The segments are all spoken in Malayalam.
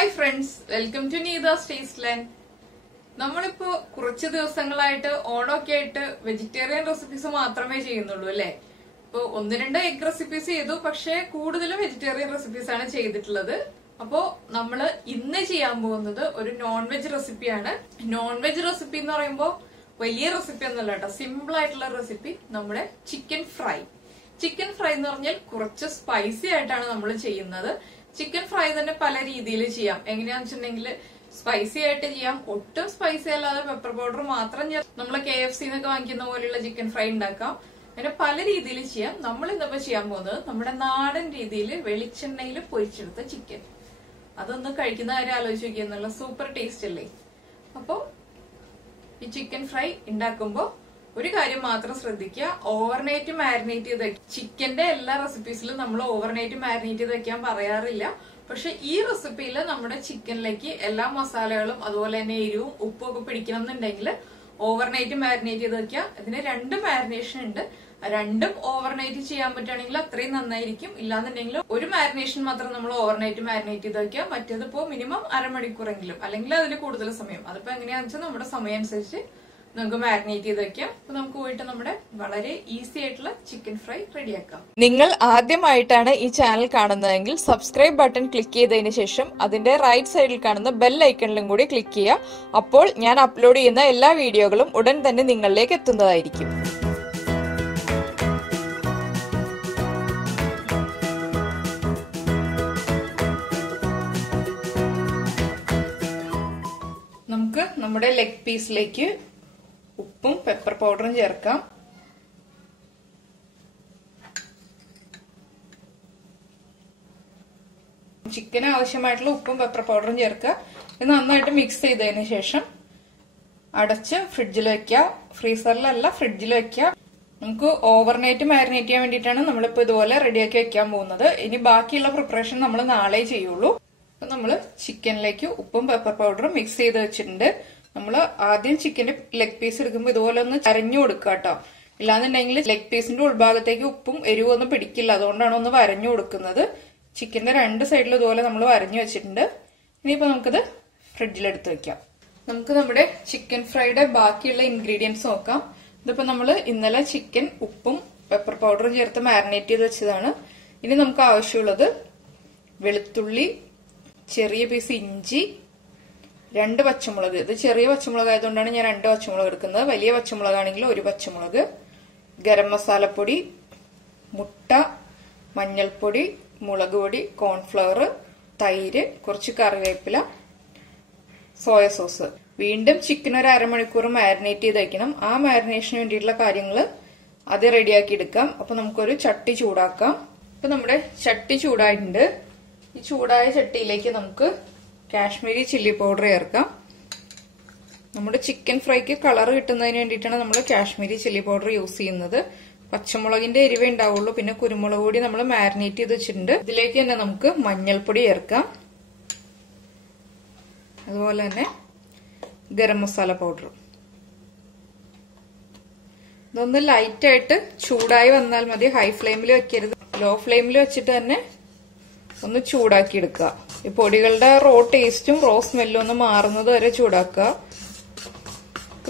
Hi friends, welcome to Neetha's taste land. നമ്മളിപ്പോ കുറച്ച് ദിവസങ്ങളായിട്ട് ഓണമൊക്കെ ആയിട്ട് വെജിറ്റേറിയൻ റെസിപ്പീസ് മാത്രമേ ചെയ്യുന്നുള്ളൂ അല്ലെ. ഇപ്പൊ ഒന്ന് രണ്ട് എഗ് റെസിപ്പീസ് ചെയ്തു, പക്ഷെ കൂടുതലും വെജിറ്റേറിയൻ റെസിപ്പീസ് ആണ് ചെയ്തിട്ടുള്ളത്. അപ്പോ നമ്മള് ഇന്ന് ചെയ്യാൻ പോകുന്നത് ഒരു നോൺ വെജ് റെസിപ്പിയാണ്. നോൺ വെജ് റെസിപ്പി എന്ന് പറയുമ്പോൾ വലിയ റെസിപ്പി ഒന്നുമല്ല കേട്ടോ, സിമ്പിൾ ആയിട്ടുള്ള റെസിപ്പി നമ്മുടെ ചിക്കൻ ഫ്രൈ. ചിക്കൻ ഫ്രൈ എന്ന് പറഞ്ഞാൽ കുറച്ച് സ്പൈസി ആയിട്ടാണ് നമ്മൾ ചെയ്യുന്നത്. ചിക്കൻ ഫ്രൈ തന്നെ പല രീതിയിൽ ചെയ്യാം. എങ്ങനെയാന്ന് വെച്ചിട്ടുണ്ടെങ്കിൽ സ്പൈസി ആയിട്ട് ചെയ്യാം, ഒട്ടും സ്പൈസി അല്ലാതെ പെപ്പർ പൗഡർ മാത്രം നമ്മൾ KFC എന്നൊക്കെ വാങ്ങിക്കുന്ന പോലെയുള്ള ചിക്കൻ ഫ്രൈ ഉണ്ടാക്കാം. അങ്ങനെ പല രീതിയിൽ ചെയ്യാം. നമ്മൾ ഇന്നിപ്പോ ചെയ്യാൻ പോകുന്നത് നമ്മുടെ നാടൻ രീതിയിൽ വെളിച്ചെണ്ണയിൽ പൊരിച്ചെടുത്ത ചിക്കൻ. അതൊന്ന് കഴിക്കുന്ന കാര്യം ആലോചിച്ച് നോക്കിയ നല്ല സൂപ്പർ ടേസ്റ്റ് അല്ലേ. അപ്പൊ ഈ ചിക്കൻ ഫ്രൈ ഉണ്ടാക്കുമ്പോ ഒരു കാര്യം മാത്രം ശ്രദ്ധിക്കുക, ഓവർനൈറ്റ് മാരിനേറ്റ് ചെയ്ത് വെക്കുക. ചിക്കന്റെ എല്ലാ റെസിപ്പീസിലും നമ്മൾ ഓവർനൈറ്റ് മാരിനേറ്റ് ചെയ്ത് വെക്കാൻ പറയാറില്ല. പക്ഷെ ഈ റെസിപ്പിയിൽ നമ്മുടെ ചിക്കനിലേക്ക് എല്ലാ മസാലകളും അതുപോലെ തന്നെ എരിവും ഉപ്പും ഒക്കെ പിടിക്കണം എന്നുണ്ടെങ്കിൽ ഓവർനൈറ്റ് മാരിനേറ്റ് ചെയ്ത് വെക്കുക. ഇതിന് രണ്ട് മാരിനേഷൻ ഉണ്ട്. രണ്ടും ഓവർനൈറ്റ് ചെയ്യാൻ പറ്റുകയാണെങ്കിൽ അത്രയും നന്നായിരിക്കും. ഇല്ലാന്നുണ്ടെങ്കിൽ ഒരു മാരിനേഷൻ മാത്രം നമ്മൾ ഓവർനൈറ്റ് മാരിനേറ്റ് ചെയ്ത് വെക്കുക. മറ്റേതിപ്പോ മിനിമം അരമണിക്കൂറെങ്കിലും അല്ലെങ്കിൽ അതിൽ കൂടുതൽ സമയം. അതിപ്പോ എങ്ങനെയാണെന്ന് വെച്ചാൽ നമ്മുടെ സമയം അനുസരിച്ച് നമുക്ക് മാരിനേറ്റ് ചെയ്ത് വെക്കാം. അപ്പൊ നമുക്ക് പോയിട്ട് നമ്മുടെ വളരെ ഈസി ആയിട്ടുള്ള ചിക്കൻ ഫ്രൈ റെഡിയാക്കാം. നിങ്ങൾ ആദ്യമായിട്ടാണ് ഈ ചാനൽ കാണുന്നതെങ്കിൽ സബ്സ്ക്രൈബ് ബട്ടൺ ക്ലിക്ക് ചെയ്തതിന് ശേഷം അതിന്റെ റൈറ്റ് സൈഡിൽ കാണുന്ന ബെൽ ഐക്കണിലും കൂടി ക്ലിക്ക് ചെയ്യുക. അപ്പോൾ ഞാൻ അപ്ലോഡ് ചെയ്യുന്ന എല്ലാ വീഡിയോകളും ഉടൻ തന്നെ നിങ്ങളിലേക്ക് എത്തുന്നതായിരിക്കും. നമുക്ക് നമ്മുടെ ലെഗ് പീസിലേക്ക് ഉപ്പും പെപ്പർ പൗഡറും ചേർക്കാം. ചിക്കന് ആവശ്യമായിട്ടുള്ള ഉപ്പും പെപ്പർ പൗഡറും ചേർക്കുക. ഇത് നന്നായിട്ട് മിക്സ് ചെയ്തതിന് ശേഷം അടച്ച് ഫ്രിഡ്ജിൽ വെക്കുക. ഫ്രീസറിലല്ല, ഫ്രിഡ്ജിൽ വെക്കുക. നമുക്ക് ഓവർനൈറ്റ് മാരിനേറ്റ് ചെയ്യാൻ വേണ്ടിയിട്ടാണ് നമ്മളിപ്പോ ഇതുപോലെ റെഡിയാക്കി വെക്കാൻ പോകുന്നത്. ഇനി ബാക്കിയുള്ള പ്രിപ്പറേഷൻ നമ്മൾ നാളെ ചെയ്യുള്ളൂ. നമ്മള് ചിക്കനിലേക്ക് ഉപ്പും പെപ്പർ പൗഡറും മിക്സ് ചെയ്ത് വെച്ചിട്ടുണ്ട്. നമ്മൾ ആദ്യം ചിക്കന്റെ ലെഗ് പീസ് എടുക്കുമ്പോൾ ഇതുപോലെ ഒന്ന് അരഞ്ഞു കൊടുക്കുക കേട്ടോ. ഇല്ലാന്നുണ്ടെങ്കിൽ ലെഗ് പീസിന്റെ ഉൾഭാഗത്തേക്ക് ഉപ്പും എരിവും ഒന്നും പിടിക്കില്ല. അതുകൊണ്ടാണ് ഒന്ന് വരഞ്ഞു കൊടുക്കുന്നത്. ചിക്കന്റെ രണ്ട് സൈഡിലും ഇതുപോലെ നമ്മൾ വരഞ്ഞു വെച്ചിട്ടുണ്ട്. ഇനിയിപ്പോ നമുക്കിത് ഫ്രിഡ്ജിലെടുത്ത് വെക്കാം. നമുക്ക് നമ്മുടെ ചിക്കൻ ഫ്രൈയുടെ ബാക്കിയുള്ള ഇൻഗ്രീഡിയൻസ് നോക്കാം. ഇതിപ്പോ നമ്മൾ ഇന്നലെ ചിക്കൻ ഉപ്പും പെപ്പർ പൗഡറും ചേർത്ത് മാരിനേറ്റ് ചെയ്ത് വെച്ചതാണ്. ഇനി നമുക്ക് ആവശ്യമുള്ളത് വെളുത്തുള്ളി, ചെറിയ പീസ് ഇഞ്ചി, 2 പച്ചമുളക്. ഇത് ചെറിയ പച്ചമുളക് ആയതുകൊണ്ടാണ് ഞാൻ 2 പച്ചമുളക് എടുക്കുന്നത്. വലിയ പച്ചമുളകാണെങ്കിൽ 1 പച്ചമുളക്, ഗരം മസാലപ്പൊടി, മുട്ട, മഞ്ഞൾപ്പൊടി, മുളക് പൊടി, കോൺഫ്ലവർ, തൈര്, കുറച്ച് കറിവേപ്പില, സോയ സോസ്. വീണ്ടും ചിക്കൻ ഒരു അരമണിക്കൂർ മാരിനേറ്റ് ചെയ്ത് വയ്ക്കണം. ആ മാരിനേഷന് വേണ്ടിയിട്ടുള്ള കാര്യങ്ങൾ അത് റെഡിയാക്കി എടുക്കാം. അപ്പൊ നമുക്കൊരു ചട്ടി ചൂടാക്കാം. അപ്പൊ നമ്മുടെ ചട്ടി ചൂടായിട്ടുണ്ട്. ഈ ചൂടായ ചട്ടിയിലേക്ക് നമുക്ക് കാശ്മീരി ചില്ലി പൗഡർ ചേർക്കാം. നമ്മുടെ ചിക്കൻ ഫ്രൈക്ക് കളർ കിട്ടുന്നതിന് വേണ്ടിയിട്ടാണ് നമ്മൾ കാശ്മീരി ചില്ലി പൗഡർ യൂസ് ചെയ്യുന്നത്. പച്ചമുളകിന്റെ എരിവേ ഉണ്ടാവുള്ളൂ. പിന്നെ കുരുമുളക് പൊടി നമ്മൾ മാരിനേറ്റ് ചെയ്ത് വെച്ചിട്ടുണ്ട്. ഇതിലേക്ക് തന്നെ നമുക്ക് മഞ്ഞൾപ്പൊടി ചേർക്കാം. അതുപോലെ തന്നെ ഗരം മസാല പൗഡർ. ഇതൊന്ന് ലൈറ്റായിട്ട് ചൂടായി വന്നാൽ മതി. ഹൈ ഫ്ലെയിമിൽ വെക്കരുത്. ലോ ഫ്ലെയിമിൽ വെച്ചിട്ട് തന്നെ ഒന്ന് ചൂടാക്കി എടുക്കുക. ഈ പൊടികളുടെ റോ ടേസ്റ്റും റോ സ്മെല്ലും ഒന്ന് മാറുന്നത് വരെ ചൂടാക്കുക.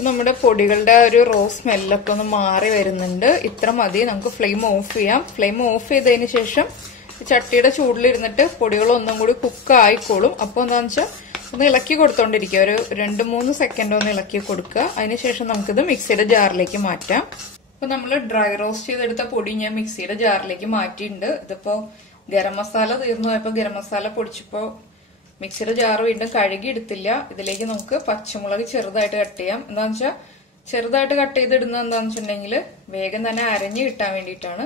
നമ്മുടെ പൊടികളുടെ ഒരു റോ സ്മെല്ലൊക്കെ ഒന്ന് മാറി വരുന്നുണ്ട്. ഇത്ര മതി. നമുക്ക് ഫ്ലെയിം ഓഫ് ചെയ്യാം. ഫ്ലെയിം ഓഫ് ചെയ്തതിന് ശേഷം ചട്ടിയുടെ ചൂടിലിരുന്നിട്ട് പൊടികൾ ഒന്നും കൂടി കുക്ക് ആയിക്കോളും. അപ്പോൾ എന്താണെന്ന് വെച്ചാൽ ഒന്ന് ഇളക്കി കൊടുത്തോണ്ടിരിക്കുക. ഒരു 2-3 സെക്കൻഡ് ഒന്ന് ഇളക്കി കൊടുക്കുക. അതിനുശേഷം നമുക്കിത് മിക്സിയുടെ ജാറിലേക്ക് മാറ്റാം. അപ്പൊ നമ്മൾ ഡ്രൈ റോസ്റ്റ് ചെയ്തെടുത്ത പൊടി ഞാൻ മിക്സിയുടെ ജാറിലേക്ക് മാറ്റിയിട്ടുണ്ട്. ഇതിപ്പോ ഗരം മസാല തീർന്നു പോയപ്പോ ഗരം മസാല പൊടിച്ചപ്പോ മിക്സിയുടെ ജാറ് വീണ്ടും കഴുകി എടുത്തില്ല. ഇതിലേക്ക് നമുക്ക് പച്ചമുളക് ചെറുതായിട്ട് കട്ട് ചെയ്യാം. എന്താന്ന് വെച്ചാൽ ചെറുതായിട്ട് കട്ട് ചെയ്തിടുന്നത് എന്താന്ന് വെച്ചിട്ടുണ്ടെങ്കിൽ വേഗം തന്നെ അരഞ്ഞു കിട്ടാൻ വേണ്ടിയിട്ടാണ്.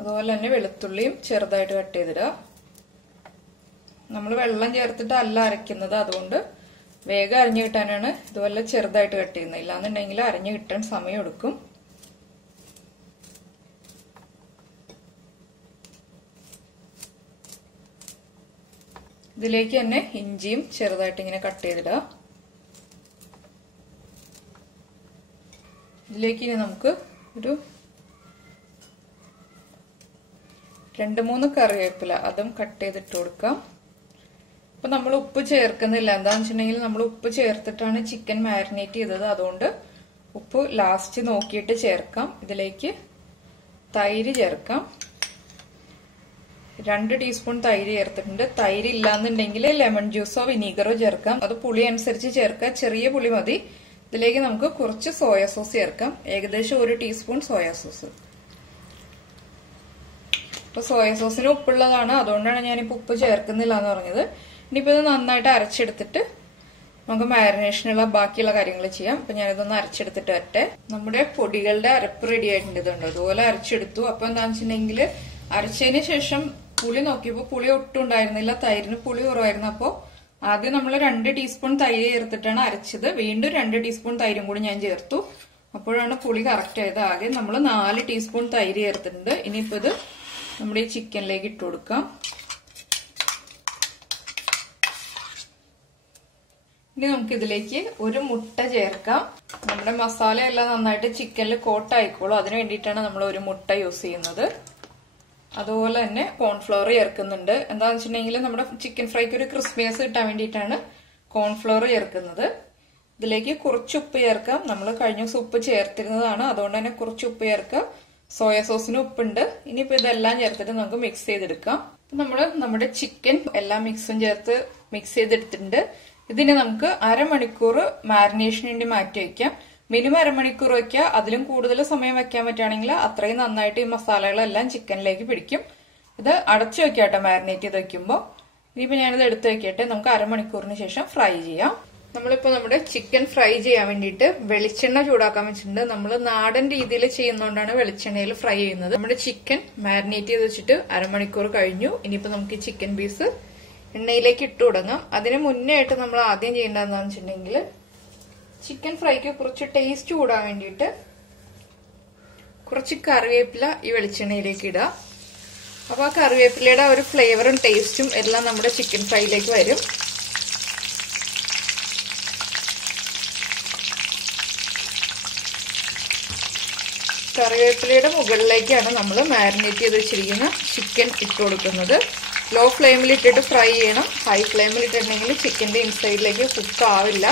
അതുപോലെ തന്നെ വെളുത്തുള്ളിയും ചെറുതായിട്ട് കട്ട് ചെയ്തിടുക. നമ്മൾ വെള്ളം ചേർത്തിട്ടല്ല അരയ്ക്കുന്നത്, അതുകൊണ്ട് വേഗം അരഞ്ഞു കിട്ടാനാണ് ഇതുപോലെ ചെറുതായിട്ട് കട്ട് ചെയ്യുന്നത്. ഇല്ലാന്നുണ്ടെങ്കിൽ അരഞ്ഞു കിട്ടാൻ സമയം എടുക്കും. ഇതിലേക്ക് തന്നെ ഇഞ്ചിയും ചെറുതായിട്ട് ഇങ്ങനെ കട്ട് ചെയ്തിടുക. ഇതിലേക്ക് ഇനി നമുക്ക് ഒരു 2-3 കറിവേപ്പില അതും കട്ട് ചെയ്തിട്ട് കൊടുക്കാം. അപ്പൊ നമ്മൾ ഉപ്പ് ചേർക്കുന്നില്ല, എന്താന്ന് വെച്ചിട്ടുണ്ടെങ്കിൽ നമ്മൾ ഉപ്പ് ചേർത്തിട്ടാണ് ചിക്കൻ മാരിനേറ്റ് ചെയ്തത്. അതുകൊണ്ട് ഉപ്പ് ലാസ്റ്റ് നോക്കിയിട്ട് ചേർക്കാം. ഇതിലേക്ക് തൈര് ചേർക്കാം. 2 ടീസ്പൂൺ തൈര് ചേർത്തിട്ടുണ്ട്. തൈര് ഇല്ലാന്നുണ്ടെങ്കിൽ ലെമൺ ജ്യൂസോ വിനീഗറോ ചേർക്കാം. അത് പുളി അനുസരിച്ച് ചേർക്കാം, ചെറിയ പുളി മതി. ഇതിലേക്ക് നമുക്ക് കുറച്ച് സോയാ സോസ് ചേർക്കാം, ഏകദേശം 1 ടീസ്പൂൺ സോയാ സോസ്. ഇപ്പൊ സോയാ സോസിന് ഉപ്പുള്ളതാണ്, അതുകൊണ്ടാണ് ഞാനിപ്പോ ഉപ്പ് ചേർക്കുന്നില്ല എന്ന് പറഞ്ഞത്. ഇനിയിപ്പോ ഇത് നന്നായിട്ട് അരച്ചെടുത്തിട്ട് നമുക്ക് മാരിനേഷനുള്ള ബാക്കിയുള്ള കാര്യങ്ങൾ ചെയ്യാം. അപ്പൊ ഞാനിതൊന്ന് അരച്ചെടുത്തിട്ട് വരട്ടെ. നമ്മുടെ പൊടികളുടെ അരപ്പ് റെഡി ആയിട്ടുണ്ട്. ഇതുണ്ട് അതുപോലെ അരച്ചെടുത്തു. അപ്പൊ എന്താണെന്ന് വെച്ചിട്ടുണ്ടെങ്കിൽ അരച്ചതിന് ശേഷം പുളി നോക്കിയപ്പോ പുളി ഒട്ടും ഉണ്ടായിരുന്നില്ല, തൈരിന് പുളി കുറവായിരുന്നു. അപ്പോ ആദ്യം നമ്മൾ 2 ടീസ്പൂൺ തൈര് ചേർത്തിട്ടാണ് അരച്ചത്. വീണ്ടും 2 ടീസ്പൂൺ തൈരും കൂടി ഞാൻ ചേർത്തു. അപ്പോഴാണ് പുളി കറക്റ്റ് ആയത്. ആദ്യം നമ്മൾ 4 ടീസ്പൂൺ തൈര് ചേർത്തിട്ടുണ്ട്. ഇനിയിപ്പോ ഇത് നമ്മുടെ ഈ ചിക്കനിലേക്ക് ഇട്ട് കൊടുക്കാം. ഇനി നമുക്ക് ഇതിലേക്ക് 1 മുട്ട ചേർക്കാം. നമ്മുടെ മസാല എല്ലാം നന്നായിട്ട് ചിക്കനിൽ കോട്ട് ആയിക്കോളും, അതിന് വേണ്ടിയിട്ടാണ് നമ്മൾ 1 മുട്ട യൂസ് ചെയ്യുന്നത്. അതുപോലെ തന്നെ കോൺഫ്ലവർ ചേർക്കുന്നുണ്ട്. എന്താണെന്ന് വെച്ചിട്ടുണ്ടെങ്കിൽ നമ്മുടെ ചിക്കൻ ഫ്രൈക്ക് ഒരു ക്രിസ്പിനെസ് കിട്ടാൻ വേണ്ടിയിട്ടാണ് കോൺഫ്ലവർ ചേർക്കുന്നത്. ഇതിലേക്ക് കുറച്ച് ഉപ്പ് ചേർക്കാം. നമ്മൾ കഴിഞ്ഞ ദിവസം ഉപ്പ് ചേർത്തിരുന്നതാണ്, അതുകൊണ്ട് തന്നെ കുറച്ച് ഉപ്പ് ചേർക്കാം. സോയാ സോസിന് ഉപ്പുണ്ട്. ഇനിയിപ്പോ ഇതെല്ലാം ചേർത്തിട്ട് നമുക്ക് മിക്സ് ചെയ്തെടുക്കാം. നമ്മുടെ ചിക്കൻ എല്ലാ മിക്സും ചേർത്ത് മിക്സ് ചെയ്തെടുത്തിട്ടുണ്ട്. ഇതിനെ നമുക്ക് അരമണിക്കൂർ മാരിനേഷന് വേണ്ടി മാറ്റി വയ്ക്കാം. മിനിമം അരമണിക്കൂർ വയ്ക്കുക. അതിലും കൂടുതൽ സമയം വെക്കാൻ പറ്റുകയാണെങ്കിൽ അത്രയും നന്നായിട്ട് ഈ മസാലകളെല്ലാം ചിക്കനിലേക്ക് പിടിക്കും. ഇത് അടച്ചു വെക്കാട്ടോ മാരിനേറ്റ് ചെയ്ത് വെക്കുമ്പോൾ. ഇനിയിപ്പോ ഞാനിത് എടുത്ത് വെക്കട്ടെ. നമുക്ക് അരമണിക്കൂറിന് ശേഷം ഫ്രൈ ചെയ്യാം. നമ്മളിപ്പോ നമ്മുടെ ചിക്കൻ ഫ്രൈ ചെയ്യാൻ വേണ്ടിയിട്ട് വെളിച്ചെണ്ണ ചൂടാക്കാൻ വെച്ചിട്ടുണ്ട്. നമ്മൾ നാടൻ രീതിയിൽ ചെയ്യുന്നതുകൊണ്ടാണ് വെളിച്ചെണ്ണയിൽ ഫ്രൈ ചെയ്യുന്നത്. നമ്മുടെ ചിക്കൻ മാരിനേറ്റ് ചെയ്ത് വെച്ചിട്ട് അരമണിക്കൂർ കഴിഞ്ഞു. ഇനിയിപ്പോ നമുക്ക് ഈ ചിക്കൻ പീസ് എണ്ണയിലേക്ക് ഇട്ട് തുടങ്ങാം. അതിന് മുന്നേ ആയിട്ട് നമ്മൾ ആദ്യം ചെയ്യേണ്ടതെന്ന് വെച്ചിട്ടുണ്ടെങ്കിൽ ചിക്കൻ ഫ്രൈക്ക് കുറച്ച് ടേസ്റ്റ് കൂടാൻ വേണ്ടിയിട്ട് കുറച്ച് കറിവേപ്പില ഈ വെളിച്ചെണ്ണയിലേക്ക് ഇടുക. അപ്പൊ ആ കറിവേപ്പിലയുടെ ഒരു ഫ്ലേവറും ടേസ്റ്റും എല്ലാം നമ്മുടെ ചിക്കൻ ഫ്രൈയിലേക്ക് വരും. കറിവേപ്പിലയുടെ മുകളിലേക്കാണ് നമ്മൾ മാരിനേറ്റ് ചെയ്ത് വെച്ചിരിക്കുന്ന ചിക്കൻ ഇട്ട് കൊടുക്കുന്നത്. ലോ ഫ്ലെയിമിൽ ഇട്ടിട്ട് ഫ്രൈ ചെയ്യണം. ഹൈ ഫ്ലെയിമിൽ ഇട്ടിട്ടുണ്ടെങ്കിൽ ചിക്കന്റെ ഇൻസൈഡിലേക്ക് കുക്ക് ആവില്ല.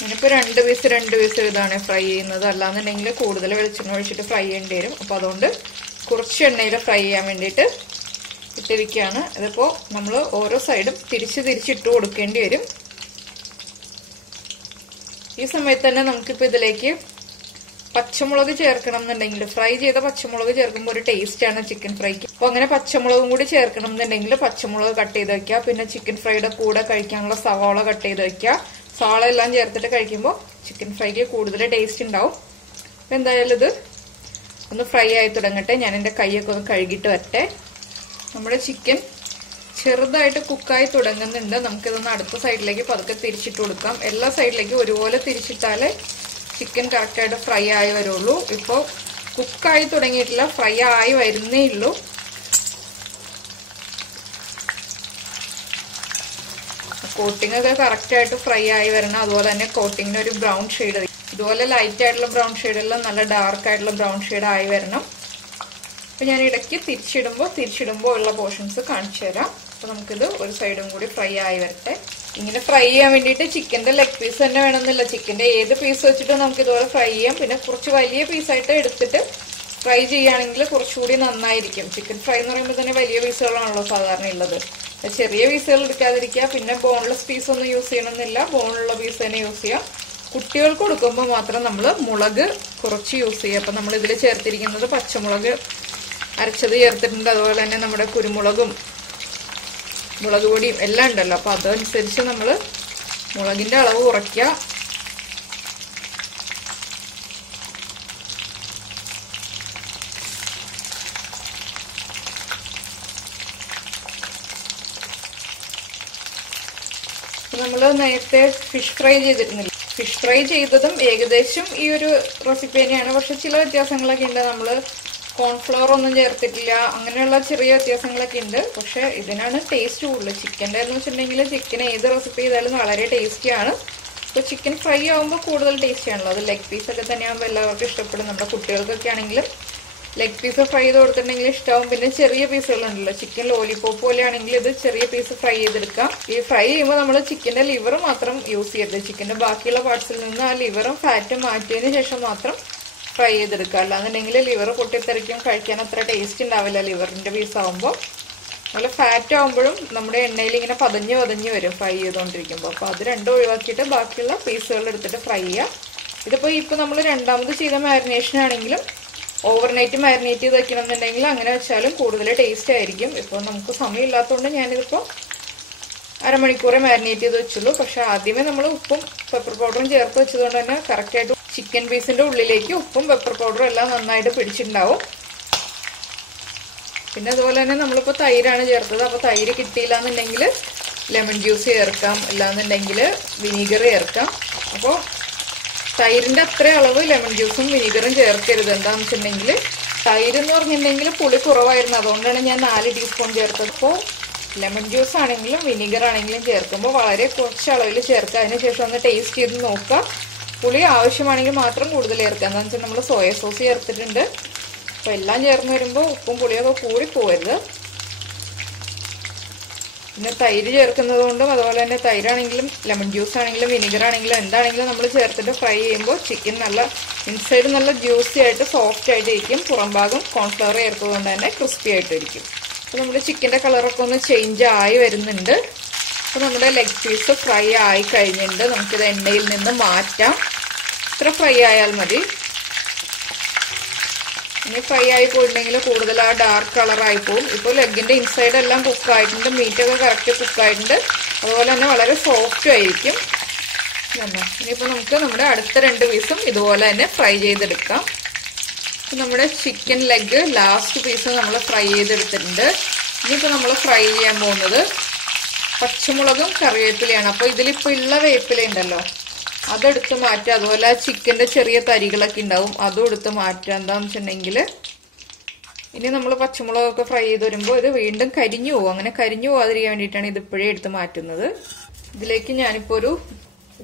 ഞാനിപ്പോ 2 പീസ് ഇതാണ് ഫ്രൈ ചെയ്യുന്നത്. അല്ലാന്നുണ്ടെങ്കിൽ കൂടുതൽ വെളിച്ചെണ്ണ ഒഴിച്ചിട്ട് ഫ്രൈ ചെയ്യേണ്ടി വരും. അപ്പൊ അതുകൊണ്ട് കുറച്ച് എണ്ണയിൽ ഫ്രൈ ചെയ്യാൻ വേണ്ടിയിട്ട് ഇട്ടിരിക്കുകയാണ്. ഇതിപ്പോ നമ്മൾ ഓരോ സൈഡും തിരിച്ചിട്ട് കൊടുക്കേണ്ടി വരും. ഈ സമയത്ത് തന്നെ നമുക്കിപ്പോ ഇതിലേക്ക് പച്ചമുളക് ചേർക്കണം എന്നുണ്ടെങ്കിൽ, ഫ്രൈ ചെയ്ത പച്ചമുളക് ചേർക്കുമ്പോൾ ഒരു ടേസ്റ്റ് ആണ് ചിക്കൻ ഫ്രൈക്ക്. അപ്പൊ അങ്ങനെ പച്ചമുളകും കൂടി ചേർക്കണം എന്നുണ്ടെങ്കിൽ പച്ചമുളക് കട്ട് ചെയ്ത് വെക്കുക. പിന്നെ ചിക്കൻ ഫ്രൈയുടെ കൂടെ കഴിക്കാനുള്ള സവാള കട്ട് ചെയ്ത് വെക്കുക. സവാള എല്ലാം ചേർത്തിട്ട് കഴിക്കുമ്പോൾ ചിക്കൻ ഫ്രൈക്ക് കൂടുതൽ ടേസ്റ്റ് ഉണ്ടാവും. അപ്പൊ എന്തായാലും ഇത് ഒന്ന് ഫ്രൈ ആയി തുടങ്ങട്ടെ. ഞാൻ എന്റെ കൈയൊക്കെ ഒന്ന് കഴുകിയിട്ട് വരട്ടെ. നമ്മുടെ ചിക്കൻ ചെറുതായിട്ട് കുക്കായി തുടങ്ങുന്നുണ്ട്. നമുക്കിതൊന്ന് അടുത്ത സൈഡിലേക്ക് പതുക്കെ തിരിച്ചിട്ട് കൊടുക്കാം. എല്ലാ സൈഡിലേക്കും ഒരുപോലെ തിരിച്ചിട്ടാലേ ചിക്കൻ കറക്റ്റായിട്ട് ഫ്രൈ ആയി വരുള്ളൂ. ഇപ്പൊ കുക്കായി തുടങ്ങിയിട്ടില്ല, ഫ്രൈ ആയി വരുന്നേ ഉള്ളൂ. കോട്ടിംഗ് ഒക്കെ കറക്റ്റ് ആയിട്ട് ഫ്രൈ ആയി വരണം. അതുപോലെ തന്നെ കോട്ടിങ്ങിന് ഒരു ബ്രൗൺ ഷെയ്ഡ്, ഇതുപോലെ ലൈറ്റ് ആയിട്ടുള്ള ബ്രൗൺ ഷെയ്ഡെല്ലാം നല്ല ഡാർക്ക് ആയിട്ടുള്ള ബ്രൗൺ ഷെയ്ഡ് ആയി വരണം. അപ്പൊ ഞാൻ ഇടയ്ക്ക് തിരിച്ചിടുമ്പോ ഉള്ള പോർഷൻസ് കാണിച്ചു തരാം. അപ്പൊ നമുക്കിത് ഒരു സൈഡും കൂടി ഫ്രൈ ആയി വരട്ടെ. ഇങ്ങനെ ഫ്രൈ ചെയ്യാൻ വേണ്ടിയിട്ട് ചിക്കന്റെ ലെഗ് പീസ് തന്നെ വേണമെന്നില്ല. ചിക്കന്റെ ഏത് പീസ് വെച്ചിട്ട് നമുക്ക് ഇതുപോലെ ഫ്രൈ ചെയ്യാം. പിന്നെ കുറച്ച് വലിയ പീസായിട്ട് എടുത്തിട്ട് ഫ്രൈ ചെയ്യുകയാണെങ്കിൽ കുറച്ചുകൂടി നന്നായിരിക്കും. ചിക്കൻ ഫ്രൈ എന്ന് പറയുമ്പോൾ തന്നെ വലിയ പീസുകളാണല്ലോ സാധാരണ ഉള്ളത്. ചെറിയ പീസുകൾ എടുക്കാതിരിക്കുക. പിന്നെ ബോൺലെസ് പീസ് ഒന്നും യൂസ് ചെയ്യണമെന്നില്ല, ബോണുള്ള പീസ് തന്നെ യൂസ് ചെയ്യാം. കുട്ടികൾക്ക് കൊടുക്കുമ്പോൾ മാത്രം നമ്മൾ മുളക് കുറച്ച് യൂസ് ചെയ്യുക. അപ്പൊ നമ്മൾ ഇതിൽ ചേർത്തിരിക്കുന്നത് പച്ചമുളക് അരച്ചത് ചേർത്തിട്ടുണ്ട്. അതുപോലെ തന്നെ നമ്മുടെ കുരുമുളകും മുളക് പൊടിയും എല്ലാം ഉണ്ടല്ലോ. അപ്പൊ അതനുസരിച്ച് നമ്മൾ മുളകിന്റെ അളവ് കുറയ്ക്കുക. നമ്മൾ നേരത്തെ ഫിഷ് ഫ്രൈ ചെയ്തിരുന്നില്ല. ഫിഷ് ഫ്രൈ ചെയ്തതും ഏകദേശം ഈ ഒരു റെസിപ്പി തന്നെയാണ്. പക്ഷെ ചില വ്യത്യാസങ്ങളൊക്കെ ഉണ്ട്. നമ്മൾ കോൺഫ്ലവർ ഒന്നും ചേർത്തിട്ടില്ല, അങ്ങനെയുള്ള ചെറിയ വ്യത്യാസങ്ങളൊക്കെ ഉണ്ട്. പക്ഷെ ഇതിനാണ് ടേസ്റ്റ് കൂടുതൽ. ചിക്കൻ്റെ എന്ന് വെച്ചിട്ടുണ്ടെങ്കിൽ ചിക്കൻ ഏത് റെസിപ്പി ചെയ്താലും വളരെ ടേസ്റ്റിയാണ്. ഇപ്പൊ ചിക്കൻ ഫ്രൈ ആകുമ്പോൾ കൂടുതൽ ടേസ്റ്റി ആണല്ലോ. അത് ലെഗ് പീസ് ഒക്കെ തന്നെയാകുമ്പോൾ എല്ലാവർക്കും ഇഷ്ടപ്പെടും. നമ്മുടെ കുട്ടികൾക്കൊക്കെ ആണെങ്കിലും ലെഗ് പീസ് ഫ്രൈ ചെയ്ത് കൊടുത്തിട്ടുണ്ടെങ്കിൽ ഇഷ്ടമാവും. പിന്നെ ചെറിയ പീസുകളുണ്ടല്ലോ, ചിക്കൻ ലോലിപോപ്പ് പോലെ ആണെങ്കിൽ ഇത് ചെറിയ പീസ് ഫ്രൈ ചെയ്തെടുക്കാം. ഈ ഫ്രൈ ചെയ്യുമ്പോൾ നമ്മൾ ചിക്കന്റെ ലിവർ മാത്രം യൂസ് ചെയ്യരുത്. ചിക്കന്റെ ബാക്കിയുള്ള പാർട്സിൽ നിന്ന് ആ ലിവറും ഫാറ്റും മാറ്റിയതിന് ശേഷം മാത്രം ഫ്രൈ ചെയ്തെടുക്കുക. അല്ലാന്നുണ്ടെങ്കിൽ ലിവർ പൊട്ടിത്തെറിക്കും, കഴിക്കാൻ അത്ര ടേസ്റ്റ് ഉണ്ടാവില്ല ലിവറിന്റെ പീസ് ആകുമ്പോൾ. അതുപോലെ ഫാറ്റ് ആകുമ്പോഴും നമ്മുടെ എണ്ണയിൽ ഇങ്ങനെ പതഞ്ഞ് വരും ഫ്രൈ ചെയ്തുകൊണ്ടിരിക്കുമ്പോൾ. അപ്പൊ അത് രണ്ടും ഒഴിവാക്കിയിട്ട് ബാക്കിയുള്ള പീസുകൾ എടുത്തിട്ട് ഫ്രൈ ചെയ്യാം. ഇപ്പൊ നമ്മൾ രണ്ടാമത് ചെയ്ത മാരിനേഷൻ ആണെങ്കിലും ഓവർനൈറ്റ് മാരിനേറ്റ് ചെയ്ത് വെക്കണമെന്നുണ്ടെങ്കിൽ അങ്ങനെ വെച്ചാലും കൂടുതൽ ടേസ്റ്റ് ആയിരിക്കും. ഇപ്പോൾ നമുക്ക് സമയമില്ലാത്തതുകൊണ്ട് ഞാനിതിപ്പോൾ അരമണിക്കൂറേ മാരിനേറ്റ് ചെയ്ത് വെച്ചുള്ളൂ. പക്ഷെ ആദ്യമേ നമ്മൾ ഉപ്പും പെപ്പർ പൗഡറും ചേർത്ത് വെച്ചതുകൊണ്ട് തന്നെ കറക്റ്റായിട്ട് ചിക്കൻ പീസിന്റെ ഉള്ളിലേക്ക് ഉപ്പും പെപ്പർ പൗഡറും എല്ലാം നന്നായിട്ട് പിടിച്ചിട്ടുണ്ടാവും. പിന്നെ അതുപോലെ തന്നെ നമ്മളിപ്പോൾ തൈരാണ് ചേർത്തത്. അപ്പൊ തൈര് കിട്ടിയില്ല എന്നുണ്ടെങ്കിൽ ലെമൺ ജ്യൂസ് ചേർക്കാം, അല്ലാന്നുണ്ടെങ്കിൽ വിനീഗർ ചേർക്കാം. അപ്പോൾ തൈരിന്റെ അത്ര അളവ് ലെമൺ ജ്യൂസും വിനീഗറും ചേർക്കരുത്. എന്താണെന്ന് വെച്ചിട്ടുണ്ടെങ്കിൽ തൈര് എന്ന് പറഞ്ഞിട്ടുണ്ടെങ്കിൽ പുളി കുറവായിരുന്നു, അതുകൊണ്ടാണ് ഞാൻ 4 ടീസ്പൂൺ ചേർത്തത്. അപ്പോൾ ലെമൺ ജ്യൂസ് ആണെങ്കിലും വിനീഗർ ആണെങ്കിലും ചേർക്കുമ്പോൾ വളരെ കുറച്ച് അളവിൽ ചേർക്കുക. അതിനുശേഷം ഒന്ന് ടേസ്റ്റ് ചെയ്ത് നോക്കുക. പുളി ആവശ്യമാണെങ്കിൽ മാത്രം കൂടുതൽ ചേർക്കുക. എന്താണെന്ന് വെച്ചാൽ നമ്മൾ സോയ സോസ് ചേർത്തിട്ടുണ്ട്. അപ്പൊ എല്ലാം ചേർന്ന് വരുമ്പോൾ ഉപ്പും പുളിയൊക്കെ കൂടി പോകരുത്. പിന്നെ തൈര് ചേർക്കുന്നത് കൊണ്ടും അതുപോലെ തന്നെ തൈരാണെങ്കിലും ലെമൺ ജ്യൂസ് ആണെങ്കിലും വിനീഗർ ആണെങ്കിലും എന്താണെങ്കിലും നമ്മൾ ചേർത്തിട്ട് ഫ്രൈ ചെയ്യുമ്പോൾ ചിക്കൻ നല്ല ഇൻസൈഡ് നല്ല ജ്യൂസി ആയിട്ട് സോഫ്റ്റ് ആയിട്ട് ഇരിക്കും. പുറം ഭാഗം കോൺഫ്ലവർ ചേർത്തതുകൊണ്ട് തന്നെ ക്രിസ്പി ആയിട്ടിരിക്കും. അപ്പൊ നമ്മുടെ ചിക്കന്റെ കളറൊക്കെ ഒന്ന് ചേഞ്ച് ആയി വരുന്നുണ്ട്. അപ്പൊ നമ്മുടെ ലെഗ് പീസ് ഫ്രൈ ആയി കഴിഞ്ഞിട്ടുണ്ട്. നമുക്കിത് എണ്ണയിൽ നിന്ന് മാറ്റാം. ഇത്ര ഫ്രൈ ആയാൽ മതി. ഇനി ഫ്രൈ ആയി പോയിട്ടുണ്ടെങ്കിൽ കൂടുതൽ ആ ഡാർക്ക് കളറായി പോകും. ഇപ്പോൾ ലെഗിന്റെ ഇൻസൈഡ് എല്ലാം കുക്കായിട്ടുണ്ട്, മീറ്റൊക്കെ കറക്റ്റ് കുക്കായിട്ടുണ്ട്. അതുപോലെ തന്നെ വളരെ സോഫ്റ്റും ആയിരിക്കും. ഇനിയിപ്പോൾ നമുക്ക് നമ്മുടെ അടുത്ത 2 പീസും ഇതുപോലെ തന്നെ ഫ്രൈ ചെയ്തെടുക്കാം. നമ്മുടെ ചിക്കൻ ലെഗ് ലാസ്റ്റ് പീസ് നമ്മൾ ഫ്രൈ ചെയ്തെടുത്തിട്ടുണ്ട്. ഇനിയിപ്പോൾ നമ്മൾ ഫ്രൈ ചെയ്യാൻ പോകുന്നത് പച്ചമുളകും കറിവേപ്പിലയാണ്. അപ്പോൾ ഇതിലിപ്പോൾ ഉള്ള വേപ്പില ഉണ്ടല്ലോ അതെടുത്ത് മാറ്റുക. അതുപോലെ ചിക്കന്റെ ചെറിയ തരികളൊക്കെ ഉണ്ടാവും, അതും എടുത്ത് മാറ്റുക. എന്താന്ന് വെച്ചിട്ടുണ്ടെങ്കിൽ ഇനി നമ്മൾ പച്ചമുളകൊക്കെ ഫ്രൈ ചെയ്ത് വരുമ്പോൾ ഇത് വീണ്ടും കരിഞ്ഞു പോകും. അങ്ങനെ കരിഞ്ഞു പോകാതിരിക്കാൻ വേണ്ടിയിട്ടാണ് ഇത് ഇപ്പോഴേ എടുത്ത് മാറ്റുന്നത്. ഇതിലേക്ക് ഞാനിപ്പോൾ ഒരു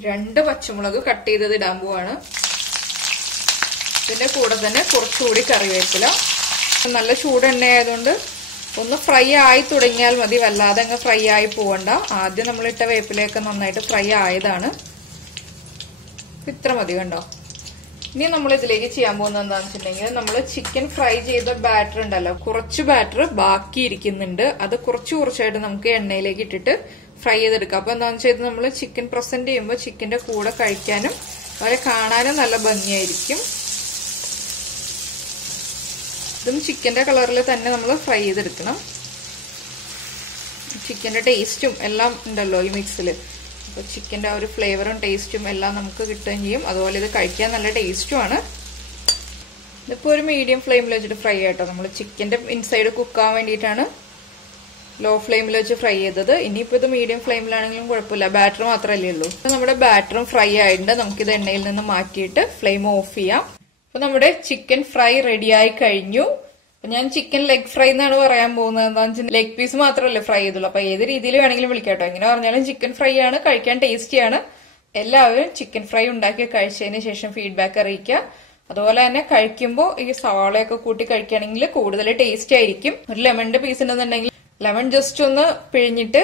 2 പച്ചമുളക് കട്ട് ചെയ്തത് ഇടാൻ പോവാണ്. ഇതിന്റെ കൂടെ തന്നെ കുറച്ചുകൂടി കറിവേപ്പില. നല്ല ചൂടെണ്ണ ആയതുകൊണ്ട് ഒന്ന് ഫ്രൈ ആയി തുടങ്ങിയാൽ മതി, വല്ലാതെ അങ്ങ് ഫ്രൈ ആയി പോവണ്ട. ആദ്യം നമ്മളിട്ട വേപ്പിലയൊക്കെ നന്നായിട്ട് ഫ്രൈ ആയതാണ്. ഇത്ര മതി, കണ്ടോ. ഇനി നമ്മൾ ഇതിലേക്ക് ചെയ്യാൻ പോകുന്നത് എന്താണെന്ന് വെച്ചിട്ടുണ്ടെങ്കിൽ നമ്മൾ ചിക്കൻ ഫ്രൈ ചെയ്ത ബാറ്റർ ഉണ്ടല്ലോ, കുറച്ച് ബാറ്റർ ബാക്കി ഇരിക്കുന്നുണ്ട്. അത് കുറച്ചായിട്ട് നമുക്ക് എണ്ണയിലേക്ക് ഇട്ടിട്ട് ഫ്രൈ ചെയ്തെടുക്കാം. അപ്പൊ എന്താണെന്ന് വെച്ചാൽ നമ്മൾ ചിക്കൻ പ്രസന്റ് ചെയ്യുമ്പോൾ ചിക്കന്റെ കൂടെ കഴിക്കാനും വളരെ കാണാനും നല്ല ഭംഗിയായിരിക്കും. ഇതും ചിക്കന്റെ കളറിൽ തന്നെ നമ്മൾ ഫ്രൈ ചെയ്തെടുക്കണം. ചിക്കന്റെ ടേസ്റ്റും എല്ലാം ഉണ്ടല്ലോ ഈ മിക്സിൽ. അപ്പൊ ചിക്കന്റെ ആ ഒരു ഫ്ലേവറും ടേസ്റ്റും എല്ലാം നമുക്ക് കിട്ടുകയും ചെയ്യും. അതുപോലെ ഇത് കഴിക്കാൻ നല്ല ടേസ്റ്റുമാണ്. ഇതിപ്പോ ഒരു മീഡിയം ഫ്ലെയിമിൽ വെച്ചിട്ട് ഫ്രൈ ആയിട്ടോ. നമ്മൾ ചിക്കന്റെ ഇൻസൈഡ് കുക്കാൻ വേണ്ടിയിട്ടാണ് ലോ ഫ്ലെയിമിൽ വെച്ച് ഫ്രൈ ചെയ്തത്. ഇനിയിപ്പോ ഇത് മീഡിയം ഫ്ലെയിമിലാണെങ്കിലും കുഴപ്പമില്ല, ബാറ്റർ മാത്രമല്ലേ ഉള്ളൂ. നമ്മുടെ ബാറ്ററും ഫ്രൈ ആയിട്ടുണ്ട്. നമുക്കിത് എണ്ണയിൽ നിന്ന് മാറ്റിയിട്ട് ഫ്ലെയിം ഓഫ് ചെയ്യാം. അപ്പൊ നമ്മുടെ ചിക്കൻ ഫ്രൈ റെഡിയായി കഴിഞ്ഞു. ഞാൻ ചിക്കൻ ലെഗ് ഫ്രൈ എന്നാണ് പറയാൻ പോകുന്നത്. എന്താണെന്ന് വെച്ചാൽ ലെഗ് പീസ് മാത്രമല്ലേ ഫ്രൈ ചെയ്തുള്ളൂ. അപ്പൊ ഏത് രീതിയിൽ വേണമെങ്കിലും വിളിക്കാട്ടോ. എങ്ങനെ പറഞ്ഞാലും ചിക്കൻ ഫ്രൈ ആണ്, കഴിക്കാൻ ടേസ്റ്റിയാണ്. എല്ലാവരും ചിക്കൻ ഫ്രൈ ഉണ്ടാക്കി കഴിച്ചതിന് ശേഷം ഫീഡ്ബാക്ക് അറിയിക്കുക. അതുപോലെ തന്നെ കഴിക്കുമ്പോൾ ഈ സവാളയൊക്കെ കൂട്ടി കഴിക്കുകയാണെങ്കിൽ കൂടുതൽ ടേസ്റ്റി ആയിരിക്കും. ഒരു ലെമണിന്റെ പീസ് ഉണ്ടെന്നുണ്ടെങ്കിൽ ലെമൺ ജസ്റ്റ് ഒന്ന് പിഴിഞ്ഞിട്ട്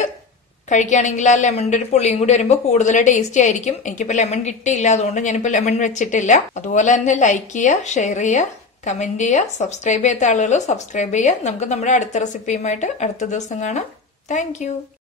കഴിക്കുകയാണെങ്കിൽ ആ ലെമണിന്റെ ഒരു പുളിയും കൂടി വരുമ്പോൾ കൂടുതൽ ടേസ്റ്റി ആയിരിക്കും. എനിക്കിപ്പോ ലെമൺ കിട്ടിയില്ല, അതുകൊണ്ട് ഞാനിപ്പോ ലെമൺ വെച്ചിട്ടില്ല. അതുപോലെ തന്നെ ലൈക്ക് ചെയ്യുക, ഷെയർ ചെയ്യുക, കമന്റ് ചെയ്യുക. സബ്സ്ക്രൈബ് ചെയ്യാത്ത ആളുകൾ സബ്സ്ക്രൈബ് ചെയ്യുക. നമുക്ക് നമ്മുടെ അടുത്ത റെസിപ്പിയുമായിട്ട് അടുത്ത ദിവസം കാണാം. താങ്ക്